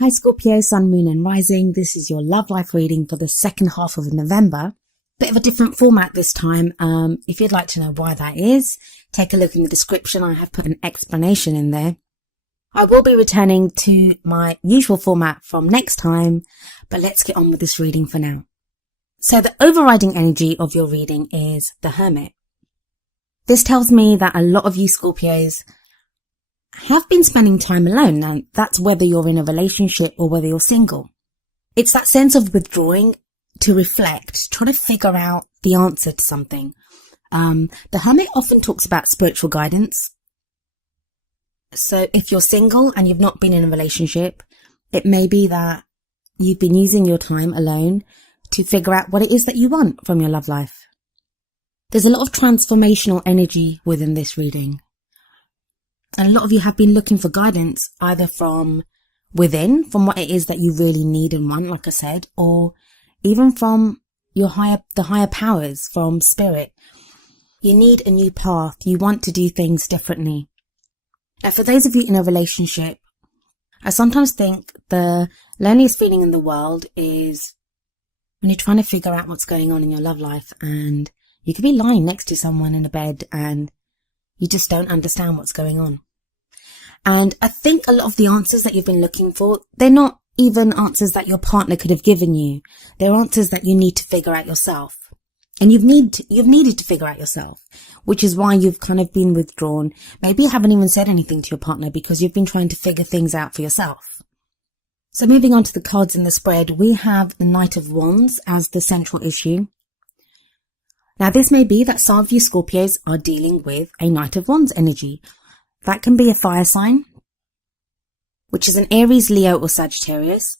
Hi Scorpio, Sun, Moon and Rising. This is your love life reading for the second half of November. Bit of a different format this time. If you'd like to know why that is, take a look in the description. I have put an explanation in there. I will be returning to my usual format from next time, but let's get on with this reading for now. So the overriding energy of your reading is the Hermit. This tells me that a lot of you Scorpios have been spending time alone. Now, that's whether you're in a relationship or whether you're single. It's that sense of withdrawing to reflect, try to figure out the answer to something. The Hermit often talks about spiritual guidance. So if you're single and you've not been in a relationship, it may be that you've been using your time alone to figure out what it is that you want from your love life. There's a lot of transformational energy within this reading. And a lot of you have been looking for guidance either from within, from what it is that you really need and want, like I said, or even from the higher powers, from spirit. You need a new path. You want to do things differently. Now, for those of you in a relationship, I sometimes think the loneliest feeling in the world is when you're trying to figure out what's going on in your love life, and you could be lying next to someone in a bed and you just don't understand what's going on. And I think a lot of the answers that you've been looking for, they're not even answers that your partner could have given you. They're answers that you need to figure out yourself. And you've needed to figure out yourself, which is why you've kind of been withdrawn. Maybe you haven't even said anything to your partner because you've been trying to figure things out for yourself. So moving on to the cards in the spread, we have the Knight of Wands as the central issue. Now, this may be that some of you Scorpios are dealing with a Knight of Wands energy. That can be a fire sign, which is an Aries, Leo or Sagittarius.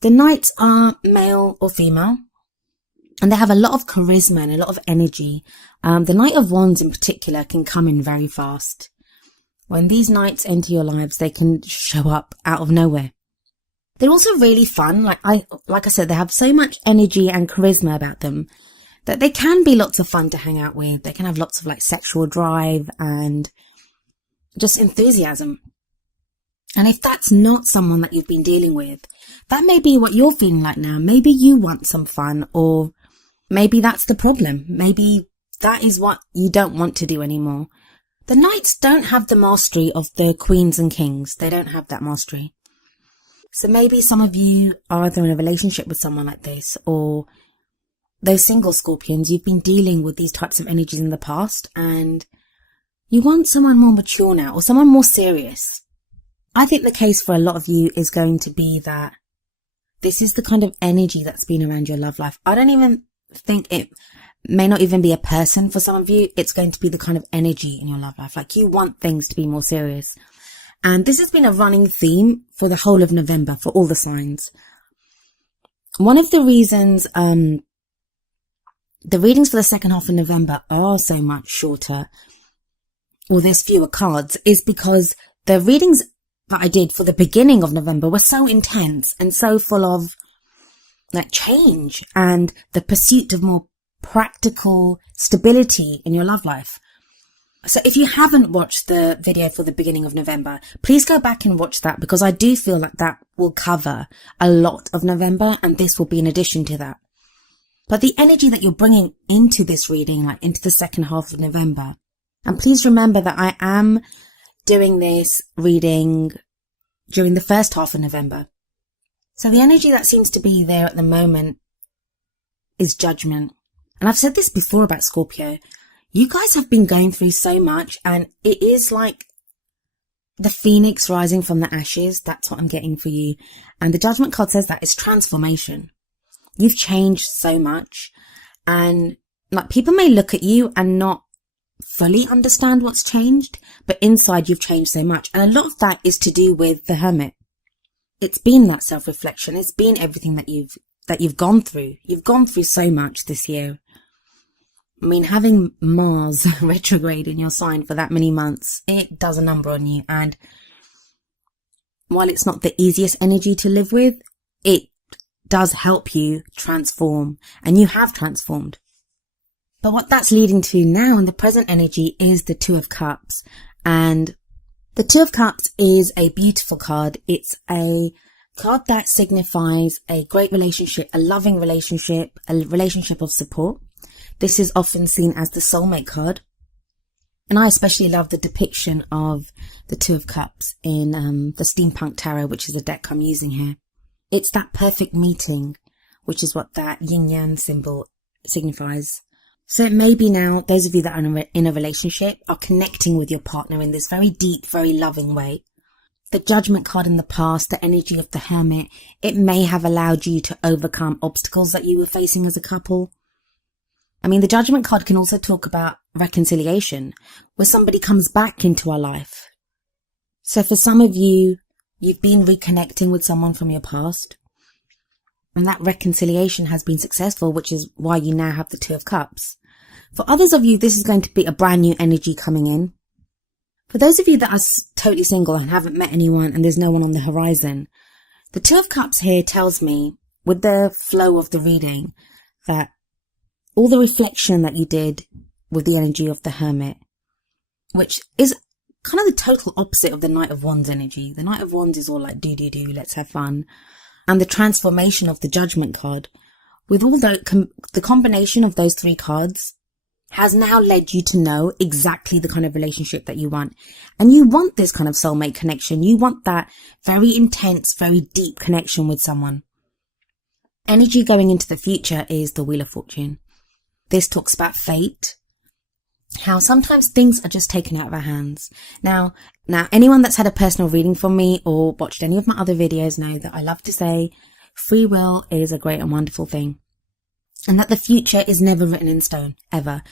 The Knights are male or female, and they have a lot of charisma and a lot of energy. The Knight of Wands in particular can come in very fast. When these Knights enter your lives, they can show up out of nowhere. They're also really fun. Like I said, they have so much energy and charisma about them that they can be lots of fun to hang out with. They can have lots of sexual drive and just enthusiasm. And if that's not someone that you've been dealing with, that may be what you're feeling like now. Maybe you want some fun, or maybe that's the problem. Maybe that is what you don't want to do anymore. The Knights don't have the mastery of the Queens and Kings. They don't have that mastery. So maybe some of you are either in a relationship with someone like this, or those single Scorpions, you've been dealing with these types of energies in the past and you want someone more mature now, or someone more serious. I think the case for a lot of you is going to be that this is the kind of energy that's been around your love life. I don't even think it may not even be a person for some of you. It's going to be the kind of energy in your love life. Like you want things to be more serious. And this has been a running theme for the whole of November for all the signs. One of the reasons the readings for the second half of November are so much shorter, or there's fewer cards, is because the readings that I did for the beginning of November were so intense and so full of change and the pursuit of more practical stability in your love life. So if you haven't watched the video for the beginning of November, please go back and watch that, because I do feel like that will cover a lot of November and this will be in addition to that. But the energy that you're bringing into this reading, into the second half of November, and please remember that I am doing this reading during the first half of November. So the energy that seems to be there at the moment is judgment. And I've said this before about Scorpio. You guys have been going through so much, and it is like the phoenix rising from the ashes. That's what I'm getting for you. And the judgment card says that it's transformation. You've changed so much, and people may look at you and not fully understand what's changed, but inside you've changed so much. And a lot of that is to do with the Hermit. It's been that self-reflection. It's been everything that you've gone through. You've gone through so much this year. I mean, having Mars retrograde in your sign for that many months, it does a number on you. And while it's not the easiest energy to live with, it does help you transform, and you have transformed. But what that's leading to now in the present energy is the Two of Cups. And The Two of Cups is a beautiful card. It's a card that signifies a great relationship, a loving relationship, a relationship of support. This is often seen as the soulmate card. And I especially love the depiction of the Two of Cups in the Steampunk Tarot, which is the deck I'm using here. It's that perfect meeting, which is what that yin-yang symbol signifies. So it may be now, those of you that are in a relationship are connecting with your partner in this very deep, very loving way. The Judgment card in the past, the energy of the Hermit, it may have allowed you to overcome obstacles that you were facing as a couple. I mean, the Judgment card can also talk about reconciliation, where somebody comes back into our life. So for some of you, you've been reconnecting with someone from your past, and that reconciliation has been successful, which is why you now have the Two of Cups. For others of you, this is going to be a brand new energy coming in. For those of you that are totally single and haven't met anyone and there's no one on the horizon, the Two of Cups here tells me, with the flow of the reading, that all the reflection that you did with the energy of the Hermit, which is kind of the total opposite of the Knight of Wands energy. The Knight of Wands is all like do, let's have fun. And the transformation of the Judgment card, with all the combination of those three cards, has now led you to know exactly the kind of relationship that you want. And you want this kind of soulmate connection. You want that very intense, very deep connection with someone. Energy going into the future is the Wheel of Fortune. This talks about fate, how sometimes things are just taken out of our hands. Now, anyone that's had a personal reading from me or watched any of my other videos know that I love to say free will is a great and wonderful thing, and that the future is never written in stone, ever.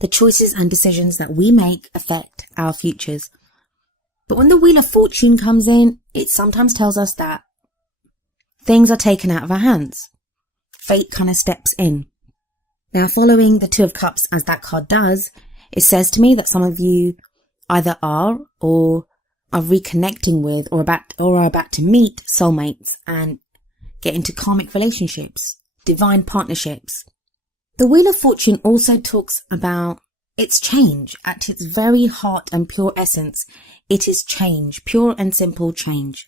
The choices and decisions that we make affect our futures. But when the Wheel of Fortune comes in, it sometimes tells us that things are taken out of our hands. Fate kind of steps in. Now, following the Two of Cups, as that card does, it says to me that some of you either are or are reconnecting with or are about to meet soulmates and get into karmic relationships, divine partnerships. The Wheel of Fortune also talks about its change. At its very heart and pure essence, it is change, pure and simple change.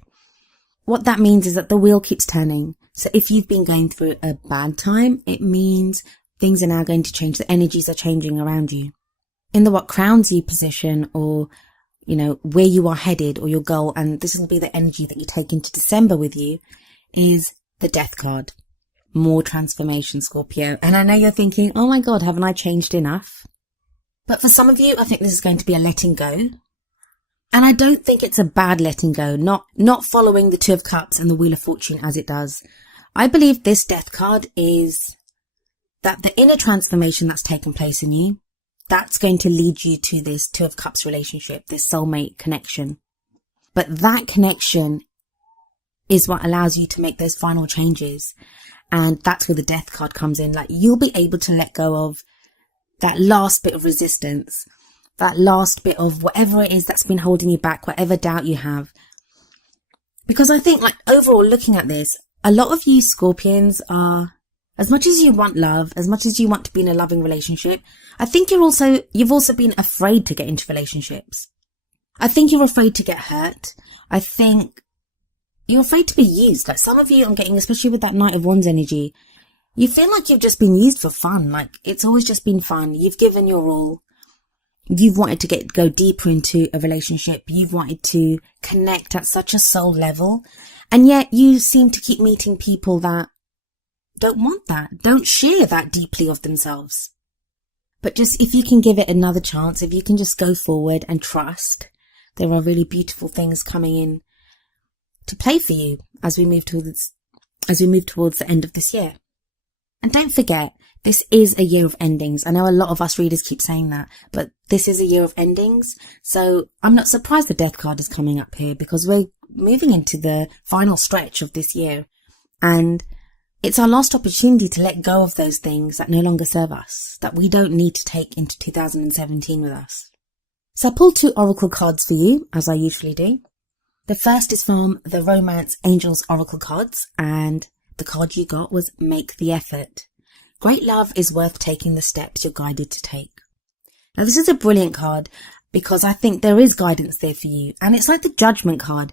What that means is that the wheel keeps turning. So if you've been going through a bad time, it means things are now going to change. The energies are changing around you. In the what crowns you position, or, where you are headed or your goal, and this will be the energy that you take into December with you, is the Death card. More transformation, Scorpio. And I know you're thinking, oh my God, haven't I changed enough? But for some of you, I think this is going to be a letting go. And I don't think it's a bad letting go, not following the Two of Cups and the Wheel of Fortune as it does. I believe this Death card is that the inner transformation that's taken place in you, that's going to lead you to this Two of Cups relationship, this soulmate connection. But that connection is what allows you to make those final changes. And that's where the Death card comes in. Like, you'll be able to let go of that last bit of resistance, that last bit of whatever it is that's been holding you back, whatever doubt you have. Because I think, overall, looking at this, a lot of you Scorpions are, as much as you want love, as much as you want to be in a loving relationship, I think you've also been afraid to get into relationships. I think you're afraid to get hurt. I think you're afraid to be used. Like, some of you, I'm getting, especially with that Knight of Wands energy, you feel like you've just been used for fun. Like, it's always just been fun. You've given your all. You've wanted to go deeper into a relationship. You've wanted to connect at such a soul level. And yet you seem to keep meeting people that don't want that, don't share that deeply of themselves. But just, if you can give it another chance, if you can just go forward and trust, there are really beautiful things coming in to play for you as we move towards the end of this year. And don't forget, this is a year of endings. I know a lot of us readers keep saying that, but this is a year of endings. So I'm not surprised the Death card is coming up here, because we're moving into the final stretch of this year. And it's our last opportunity to let go of those things that no longer serve us, that we don't need to take into 2017 with us. So I pulled 2 oracle cards for you, as I usually do. The first is from the Romance Angels Oracle cards, and the card you got was Make the Effort. Great love is worth taking the steps you're guided to take. Now, this is a brilliant card. because I think there is guidance there for you. And it's like the Judgment card.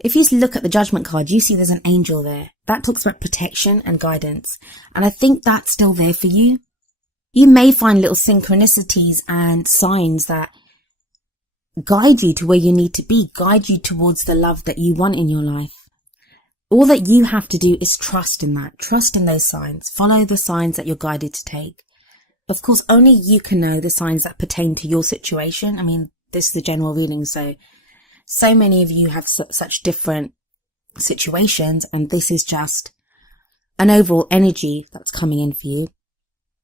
If you look at the Judgment card, you see there's an angel there. That talks about protection and guidance. And I think that's still there for you. You may find little synchronicities and signs that guide you to where you need to be, guide you towards the love that you want in your life. All that you have to do is trust in that. Trust in those signs. Follow the signs that you're guided to take. Of course, only you can know the signs that pertain to your situation. I mean, this is the general reading, so many of you have such different situations, and this is just an overall energy that's coming in for you.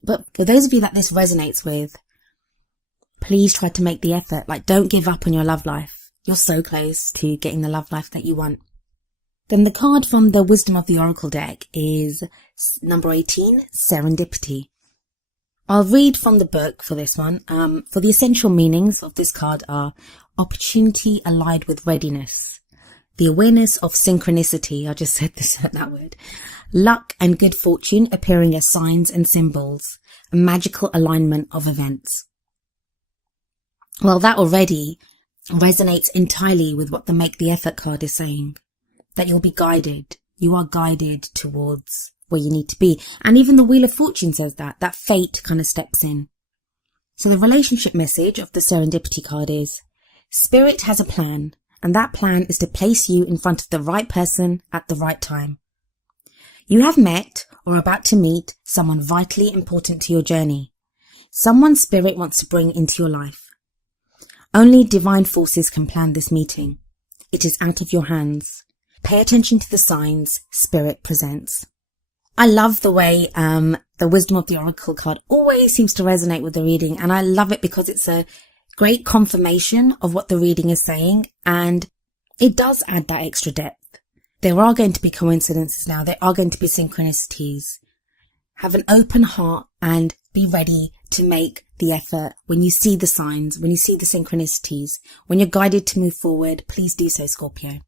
But for those of you that this resonates with, please try to make the effort. Like, don't give up on your love life. You're so close to getting the love life that you want. Then the card from the Wisdom of the Oracle deck is number 18, Serendipity. I'll read from the book for this one. For the essential meanings of this card are opportunity allied with readiness, the awareness of synchronicity, I just said that word, luck and good fortune appearing as signs and symbols, a magical alignment of events. Well, that already resonates entirely with what the Make the Effort card is saying, that you'll be guided. You are guided towards where you need to be. And even the Wheel of Fortune says that fate kind of steps in. So the relationship message of the Serendipity card is, Spirit has a plan, and that plan is to place you in front of the right person at the right time. You have met or are about to meet someone vitally important to your journey. Someone Spirit wants to bring into your life. Only divine forces can plan this meeting. It is out of your hands. Pay attention to the signs Spirit presents. I love the way the Wisdom of the Oracle card always seems to resonate with the reading, and I love it because it's a great confirmation of what the reading is saying, and it does add that extra depth. There are going to be coincidences now. There are going to be synchronicities. Have an open heart and be ready to make the effort when you see the signs, when you see the synchronicities, when you're guided to move forward. Please do so, Scorpio.